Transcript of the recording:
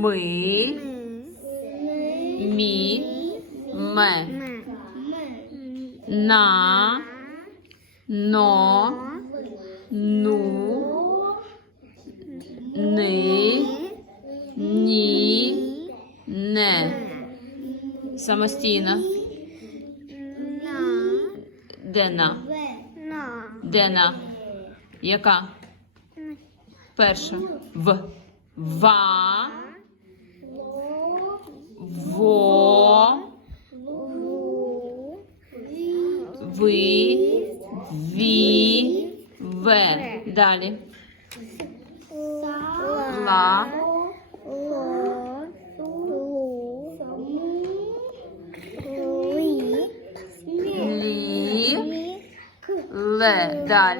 ми, мі, ме, на, но, ну, ни, ні, не. Самостійно. Де на? Де на? Яка? Перша. В. Ва. Ви. Ві. Ве. Далі. Ла. Лі. Ле. Далі.